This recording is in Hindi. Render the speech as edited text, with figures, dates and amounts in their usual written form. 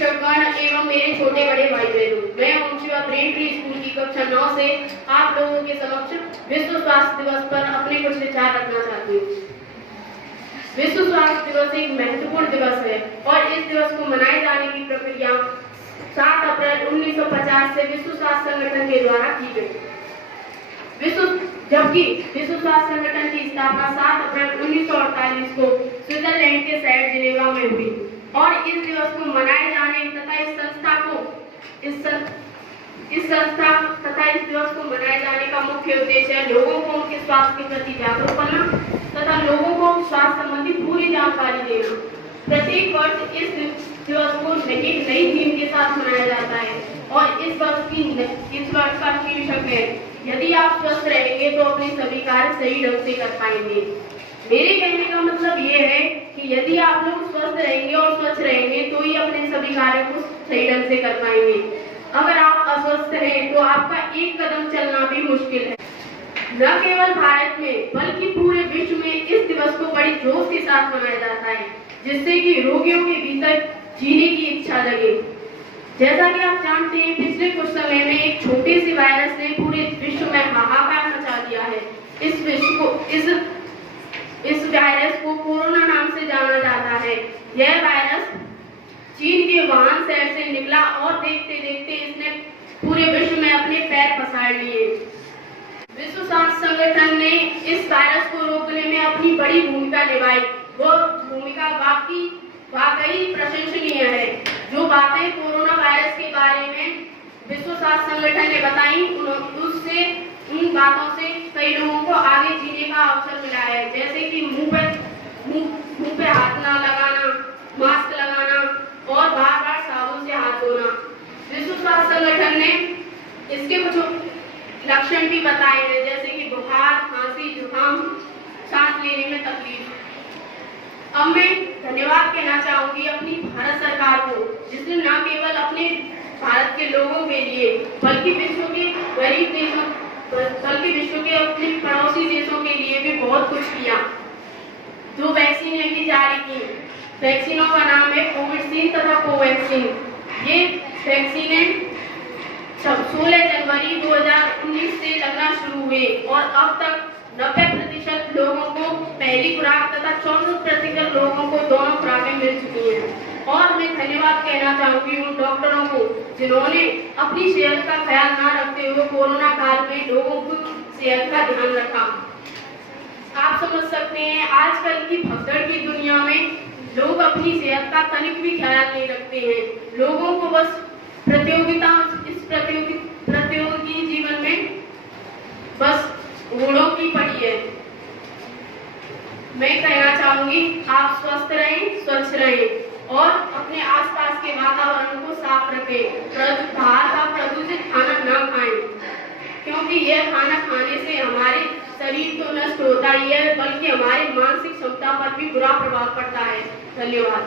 शिक्षकगण एवं मेरे छोटे बड़े भाई बहनों, मैं ऊंची ब्रेन ट्री स्कूल की कक्षा 9 से आप लोगों के समक्ष विश्व स्वास्थ्य दिवस पर अपने कुछ विचार रखना चाहती हूँ। विश्व स्वास्थ्य दिवस एक महत्वपूर्ण दिवस है और इस दिवस को मनाए जाने की प्रक्रिया 7 अप्रैल 1950 से विश्व स्वास्थ्य संगठन के द्वारा की गई। जबकि विश्व स्वास्थ्य संगठन की स्थापना 7 अप्रैल 1948 को स्विट्जरलैंड के शहर जिनेवा में हुई और इस दिवस को मनाए जाने तथा इस दिवस को मनाए जाने का मुख्य उद्देश्य है लोगों को उनके स्वास्थ्य के प्रति जागरूक करना तथा लोगों को स्वास्थ्य संबंधी पूरी जानकारी देना। प्रत्येक वर्ष इस दिवस को एक नई थीम के साथ मनाया जाता है और इस वर्ष का शीर्षक है यदि आप स्वस्थ रहेंगे तो अपने सभी कार्य सही ढंग से कर पाएंगे। मेरे कहने का मतलब ये है कि यदि आप लोग स्वस्थ रहेंगे और स्वच्छ रहेंगे तो ही अपने सभी कार्यों को सही ढंग से कर पाएंगे। अगर आप अस्वस्थ हैं तो आपका एक कदम चलना भी मुश्किल है। न केवल भारत में बल्कि पूरे विश्व में इस दिवस को बड़ी जोश के साथ मनाया जाता है जिससे कि रोगियों के भीतर जीने की इच्छा जगे। जैसा कि आप जानते हैं पिछले कुछ समय में एक छोटे से वायरस ने पूरे विश्व में हाहाकार मचा दिया है। इस वायरस को कोरोना नाम से जाना जाता है। यह वायरस चीन के वुहान शहर से निकला और देखते देखते इसने पूरे विश्व में अपने पैर पसार लिए। विश्व स्वास्थ्य संगठन ने इस वायरस को रोकने में अपनी बड़ी भूमिका निभाई। वो भूमिका वाकई प्रशंसनीय है। जो बातें कोरोना वायरस के बारे में विश्व स्वास्थ्य संगठन ने बताई उन बातों से कई लोगों को आगे जीने का अवसर मिला है, जैसे कि मुंह पे हाथ ना लगाना, मास्क लगाना और बार-बार साबुन से हाथ धोना। विश्व स्वास्थ्य संगठन ने इसके कुछ लक्षण भी बताए हैं, जैसे कि बुखार, खांसी, जुकाम, सांस लेने में तकलीफ। अब मैं धन्यवाद कहना चाहूंगी अपनी भारत सरकार को, जिसने न केवल अपने भारत के लोगों के लिए बल्कि विश्व के अपने पड़ोसी देशों के लिए भी बहुत कुछ किया। 2 वैक्सीनें भी जारी की। वैक्सीनों का नाम है कोविशील्ड तथा कोवैक्सीन। ये वैक्सीनें 16 जनवरी 2019 से लगना शुरू हुए और अब तक 90% लोगों को पहली खुराक तथा 64% लोगों को दोनों खुराकें मिल चुकी हैं। और मैं धन्यवाद कहना चाहूंगी उन डॉक्टरों को जिन्होंने अपनी सेहत का ख्याल न रखते हुए कोरोना काल में लोगों की सेहत का ध्यान रखा। आप समझ सकते हैं आजकल की भगदड़ की दुनिया में लोग अपनी सेहत का तनिक भी ख्याल नहीं रखते हैं। लोगों को बस प्रतियोगी जीवन में बस घोड़ों की पड़ी है। मैं कहना चाहूंगी आप स्वस्थ रहें, स्वच्छ रहें और अपने आसपास के वातावरण को साफ रखें। बाहर का प्रदूषित खाना न खाएं, क्योंकि यह खाना खाने से हमारे शरीर तो नष्ट होता ही है बल्कि हमारी मानसिक क्षमता पर भी बुरा प्रभाव पड़ता है। धन्यवाद।